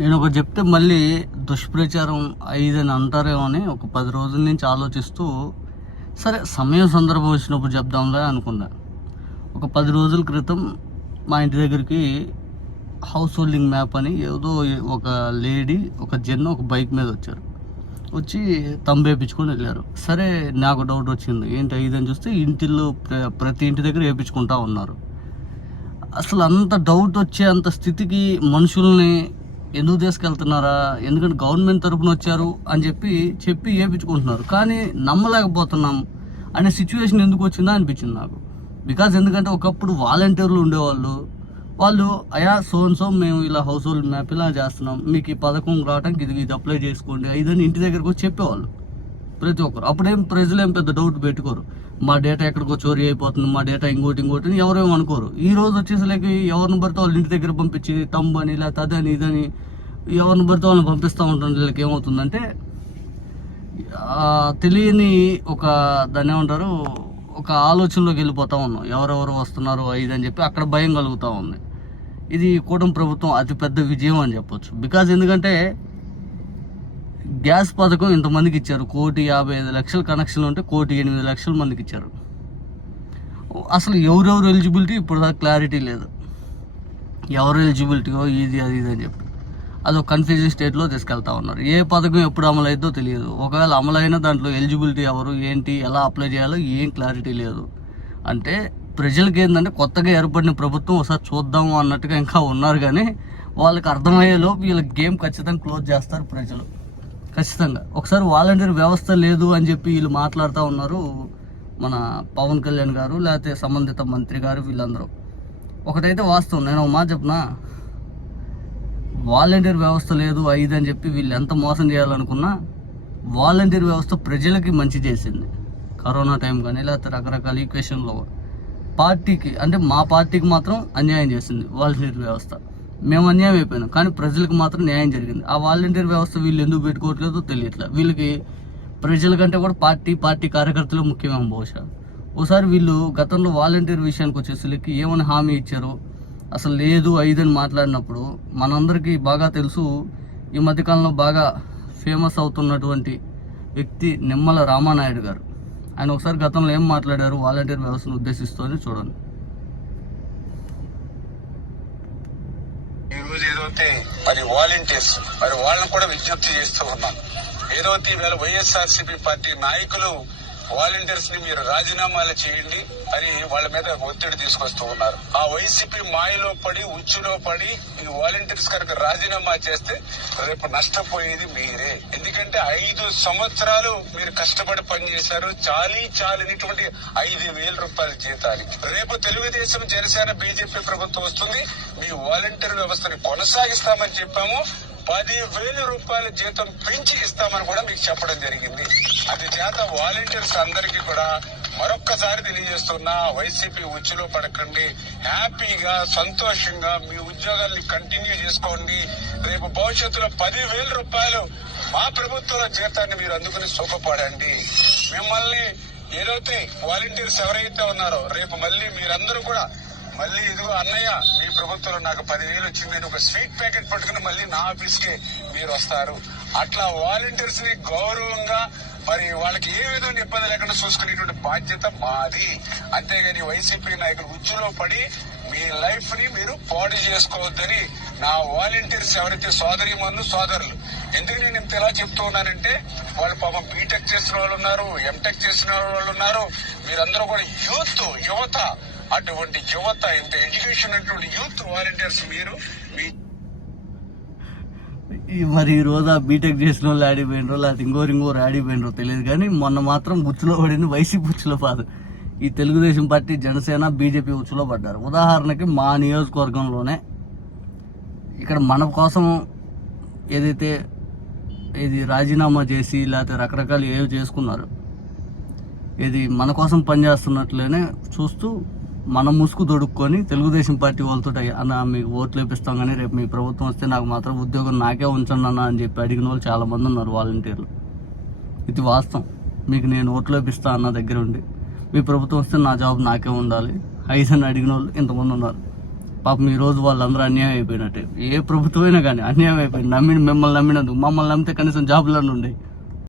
నేను ఒక చెప్తే మళ్ళీ దుష్ప్రచారం అయ్యిదని అంటారేమో అని ఒక పది రోజుల నుంచి ఆలోచిస్తూ సరే సమయం సందర్భం వచ్చినప్పుడు చెప్దాంలే అనుకున్నా. ఒక పది రోజుల క్రితం మా ఇంటి దగ్గరికి హౌస్ హోల్డింగ్ మ్యాప్ అని ఏదో ఒక లేడీ ఒక జెన్ ఒక బైక్ మీద వచ్చారు. వచ్చి తంబేపించుకొని వెళ్ళారు. సరే నాకు డౌట్ వచ్చింది. ఏంటి ఇదని చూస్తే ఇంటిల్లో ప్ర- ప్రతి ఇంటి దగ్గర వేయించుకుంటా ఉన్నారు. అసలు అంత డౌట్ వచ్చే అంత స్థితికి మనుషుల్ని ఎందుకు తీసుకెళ్తున్నారా? ఎందుకంటే గవర్నమెంట్ తరఫున వచ్చారు అని చెప్పి చెప్పి వేయించుకుంటున్నారు కానీ నమ్మలేకపోతున్నాం అనే సిచ్యువేషన్ ఎందుకు వచ్చిందా అనిపించింది నాకు. బికాజ్ ఎందుకంటే ఒకప్పుడు వాలంటీర్లు ఉండేవాళ్ళు. వాళ్ళు అయా సోన్ సో మేము ఇలా హౌస్ హోల్డ్ మ్యాప్ ఇలా చేస్తున్నాం. మీకు ఈ పథకం రావడానికి ఇది ఇది అప్లై చేసుకోండి. ఇదని ఇంటి దగ్గరకు వచ్చి చెప్పేవాళ్ళు ప్రతి ఒక్కరు. అప్పుడేం ప్రజలు ఏం పెద్ద డౌట్ పెట్టుకోరు. మా డేటా ఎక్కడికో చోరీ అయిపోతుంది మా డేటా ఇంకోటి ఇంకోటి అని ఎవరేం అనుకోరు. ఈ రోజు వచ్చేసరికి ఎవరిని పడితే వాళ్ళ ఇంటి దగ్గర పంపించి తమ్ము అని లేకపోతే అదని ఇదని ఎవరిని పడితే వాళ్ళని పంపిస్తూ ఉంటాం వీళ్ళకి ఏమవుతుందంటే తెలియని ఒక దాన్ని ఏమంటారు ఒక ఆలోచనలోకి వెళ్ళిపోతా ఉన్నాం. ఎవరెవరు వస్తున్నారు ఇది అని చెప్పి అక్కడ భయం కలుగుతూ ఉంది. ఇది కూటమి ప్రభుత్వం అతిపెద్ద విజయం అని చెప్పొచ్చు. బికాజ్ ఎందుకంటే గ్యాస్ పథకం ఇంతమందికి ఇచ్చారు. కోటి యాభై ఐదు లక్షల కనెక్షన్లు ఉంటే కోటి ఎనిమిది లక్షల మందికి ఇచ్చారు. అసలు ఎవరెవరు ఎలిజిబిలిటీ? ఇప్పుడు దాకా క్లారిటీ లేదు. ఎవరు ఎలిజిబిలిటీయో ఇది అది ఇది అని చెప్పి. అది ఒక కన్ఫ్యూజన్ స్టేట్లో తీసుకెళ్తా ఉన్నారు. ఏ పథకం ఎప్పుడు అమలు తెలియదు. ఒకవేళ అమలైన దాంట్లో ఎలిజిబిలిటీ ఎవరు ఏంటి ఎలా అప్లై చేయాలో ఏం క్లారిటీ లేదు. అంటే ప్రజలకి ఏంటంటే కొత్తగా ఏర్పడిన ప్రభుత్వం ఒకసారి చూద్దాము అన్నట్టుగా ఇంకా ఉన్నారు కానీ వాళ్ళకి అర్థమయ్యేలోపు వీళ్ళకి గేమ్ ఖచ్చితంగా క్లోజ్ చేస్తారు ప్రజలు. ఖచ్చితంగా. ఒకసారి వాలంటీర్ వ్యవస్థ లేదు అని చెప్పి వీళ్ళు మాట్లాడుతూ ఉన్నారు మన పవన్ కళ్యాణ్ గారు లేకపోతే సంబంధిత మంత్రి గారు వీళ్ళందరూ. ఒకటైతే వాస్తవం నేను ఒక మాట చెప్పనా వాలంటీర్ వ్యవస్థ లేదు ఐదు అని చెప్పి వీళ్ళు ఎంత మోసం చేయాలనుకున్నా వాలంటీర్ వ్యవస్థ ప్రజలకి మంచి చేసింది. కరోనా టైం కానీ లేకపోతే రకరకాల ఈక్వేషన్లో పార్టీకి అంటే మా పార్టీకి మాత్రం అన్యాయం చేసింది వాలంటీర్ వ్యవస్థ. మేము అన్యాయం అయిపోయినాం. కానీ ప్రజలకు మాత్రం న్యాయం జరిగింది. ఆ వాలంటీర్ వ్యవస్థ వీళ్ళు ఎందుకు పెట్టుకోవట్లేదో తెలియట్లేదు వీళ్ళకి ప్రజల కంటే కూడా పార్టీ పార్టీ కార్యకర్తలు ముఖ్యమైన బహుశా. ఒకసారి వీళ్ళు గతంలో వాలంటీర్ విషయానికి వచ్చేసరికి ఏమని హామీ ఇచ్చారు అసలు లేదు ఐదని మాట్లాడినప్పుడు మనందరికీ బాగా తెలుసు ఈ మధ్యకాలంలో బాగా ఫేమస్ అవుతున్నటువంటి వ్యక్తి నిమ్మల రామానాయుడు గారు. ఆయన ఒకసారి గతంలో ఏం మాట్లాడారు వాలంటీర్ వ్యవస్థను ఉద్దేశిస్తూ చూడండి ఈ రోజు ఏదైతే మరి వాలంటీర్స్ మరి వాళ్ళని కూడా విజ్ఞప్తి చేస్తూ ఉన్నాం ఏదైతే ఈవేళ వైఎస్ఆర్సీపీ పార్టీ నాయకులు వాలంటీర్స్ని మీరు రాజీనామాలు చేయండి. అని వాళ్ళ మీద ఒత్తిడి తీసుకొస్తూ ఉన్నారు. ఆ వైసీపీ మాయలో పడి ఉచ్చులో పడి ఈ వాలంటీర్స్ కనుక రాజీనామా చేస్తే రేపు నష్టపోయేది మీరే. ఎందుకంటే ఐదు సంవత్సరాలు మీరు కష్టపడి పనిచేశారు. చాలీ చాలినటువంటి ఐదు వేల రూపాయల జీతానికి. రేపు తెలుగుదేశం జనసేన బీజేపీ ప్రభుత్వం వస్తుంది. మీ వాలంటీర్ వ్యవస్థని కొనసాగిస్తామని చెప్పాము. పది వేల రూపాయల జీతం పెంచి ఇస్తామని కూడా మీకు చెప్పడం జరిగింది. అది చేత వాలంటీర్స్ అందరికీ కూడా మరొక్కసారి తెలియజేస్తున్నా వైసీపీ ఉచ్చులో పడకండి. హ్యాపీగా సంతోషంగా మీ ఉద్యోగాల్ని కంటిన్యూ చేసుకోండి. రేపు భవిష్యత్తులో పది వేల రూపాయలు మా ప్రభుత్వంలో జీతాన్ని మీరు అందుకుని సుఖపడండి. మిమ్మల్ని ఏదైతే వాలంటీర్స్ ఎవరైతే ఉన్నారో రేపు మళ్ళీ మీరందరూ కూడా మళ్ళీ ఇదిగో అన్నయ్య మీ ప్రభుత్వంలో నాకు పదివేలు వచ్చిందని ఒక స్వీట్ ప్యాకెట్ పట్టుకుని మళ్ళీ నా ఆఫీస్కే మీరు వస్తారు. అట్లా వాలంటీర్స్ని గౌరవంగా మరి వాళ్ళకి ఏ విధంగా ఇబ్బంది లేకుండా చూసుకునేటువంటి బాధ్యత మాది. అంతేగాని వైసీపీ నాయకులు ఉచ్చులో పడి మీ లైఫ్ని మీరు పాడు చేసుకోవద్దని నా వాలంటీర్స్ ఎవరైతే సోదరి మన్ను సోదరులు ఎందుకు నేను ఇంత ఎలా చెప్తూ ఉన్నానంటే వాళ్ళు పాపం బీటెక్ చేసిన వాళ్ళు ఉన్నారు ఎంటెక్ చేసిన వాళ్ళు ఉన్నారు మీరందరూ కూడా యూత్ యువత అటువంటి యువత ఇంత ఎడ్యుకేషన్ యూత్ వాలంటీర్స్ మీరు మీ ఈ మరి ఈ రోజు ఆ బీటెక్ చేసిన వాళ్ళు ఆడిపోయినరో లేకపోతే ఇంకోరు ఇంకోరు ఆడిపోయినరో తెలియదు కానీ మొన్న మాత్రం గుచ్చులో పడింది వైసీపీ గుచ్చులో కాదు. ఈ తెలుగుదేశం పార్టీ జనసేన బీజేపీ ఉచ్చులో పడ్డారు. ఉదాహరణకి మా నియోజకవర్గంలోనే ఇక్కడ మన కోసం ఏదైతే ఇది రాజీనామా చేసి లేకపోతే రకరకాలు ఏవి చేసుకున్నారు. ఇది మన కోసం పనిచేస్తున్నట్లనే చూస్తూ మనం ముసుగు దొడుక్కొని తెలుగుదేశం పార్టీ వాళ్ళతో అన్న మీకు ఓట్లు వేపిస్తాం కానీ రేపు మీ ప్రభుత్వం వస్తే నాకు మాత్రం ఉద్యోగం నాకే ఉంచండి అన్న అని చెప్పి అడిగిన వాళ్ళు చాలా మంది ఉన్నారు వాలంటీర్లు. ఇది వాస్తవం. మీకు నేను ఓట్లు వేపిస్తా అన్న దగ్గర ఉండి మీ ప్రభుత్వం వస్తే నా జాబ్ నాకే ఉండాలి ఐదు అని అడిగిన వాళ్ళు ఇంతమంది ఉన్నారు. పాపం ఈ రోజు వాళ్ళందరూ అన్యాయం అయిపోయినట్టే. ఏ ప్రభుత్వమైనా కానీ అన్యాయం అయిపోయింది. నమ్మిన మిమ్మల్ని నమ్మినందుకు మమ్మల్ని నమ్మితే కనీసం జాబులను ఉండేవి